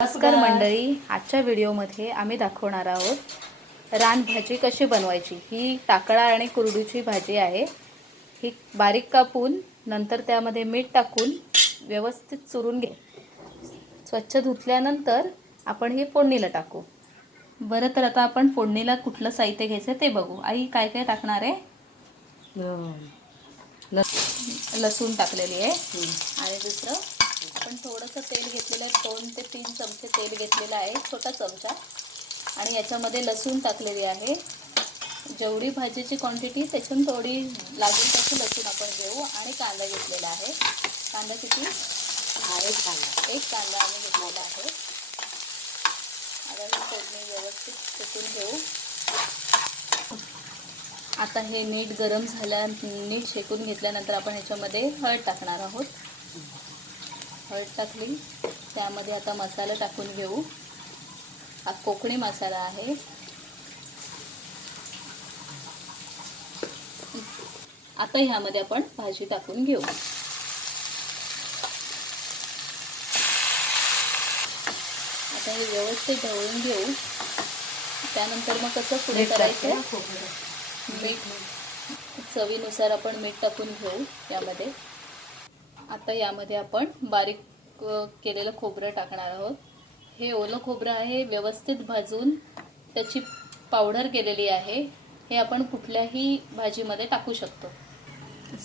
नमस्कार मंडळी, आजच्या व्हिडिओमध्ये आम्ही दाखवणार आहोत रानभाजी कशी बनवायची। ही टाकळा आणि कुरडूची भाजी आहे। ही बारीक कापून नंतर त्यामध्ये मीठ टाकून व्यवस्थित चुरून घे। स्वच्छ धुतल्यानंतर आपण ही फोडणीला टाकू। बरं, तर आता आपण फोडणीला कुठलं साहित्य घ्यायचं ते बघू। आई काय काय टाकणार आहे? लसूण टाकलेली आहे आणि दुसरं आपण थोडंसं तेल घेतलेलं आहे। 2 ते 3 चमचे तेल घेतलेलं आहे, छोटा चमचा। आणि याच्यामध्ये लसूण टाकलेली आहे। जेवढी भाजीची क्वांटिटी त्याच्यातून थोडी लागेल तशी लसूण आपण घेऊ। आणि कांदा घेतलेला आहे। कांदा किती? एक कांदा आम्ही घेतलेला आहे। आता ही फोडणी व्यवस्थित शेकून घेऊ। आता हे नीट गरम नीट शेकून घेतल्यानंतर आपण ह्याच्यामध्ये हळद टाकणार आहोत। हळद टाकली, त्यामध्ये आता मसाला टाकून घेऊ। हा कोकणी मसाला आहे। आता ह्यामध्ये आपण भाजी टाकून घेऊ। आता हे व्यवस्थित ढवळून घेऊ। त्यानंतर मग कसं पुढे करायचं? मीठ चवीनुसार आपण मीठ टाकून घेऊ यामध्ये। आता यामध्ये आपण बारीक केलेलं खोबरं टाकणार आहोत। हे ओलं खोबरं आहे, व्यवस्थित भाजून त्याची पावडर केलेली आहे। हे आपण कुठल्याही भाजीमध्ये टाकू शकतो।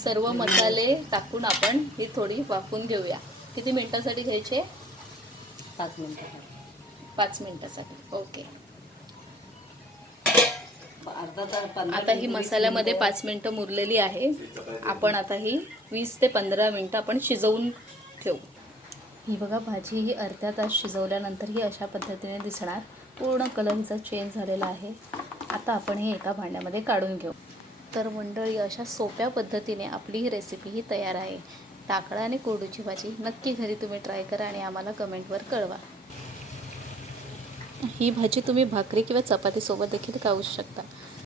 सर्व मसाले टाकून आपण ही थोडी वाफवून घेऊया। किती मिनिटासाठी घ्यायचे? 5 मिनिटं। 5 मिनिटासाठी, ओके। आता ही मसाल्यामध्ये 5 मिनिटं मुरलेली आहे। आपण आता ही 20 ते 15 मिनिटं आपण शिजवून ठेवू। ही बघा, भाजी ही अर्ध्या तास शिजवल्यानंतर ही अशा पद्धतीने दिसणार। पूर्ण कलर हिचा चेंज झालेला आहे। आता आपण हे एका भांड्यामध्ये काढून घेऊ। तर मंडळी, अशा सोप्या पद्धतीने आपली ही रेसिपी ही तयार आहे। टाकळा आणि कोरडूची भाजी नक्की घरी तुम्ही ट्राय करा आणि आम्हाला कमेंटवर कळवा। ही भाजी तुम्ही भाकरी किंवा चपातीसोबत देखील खाऊ शकता।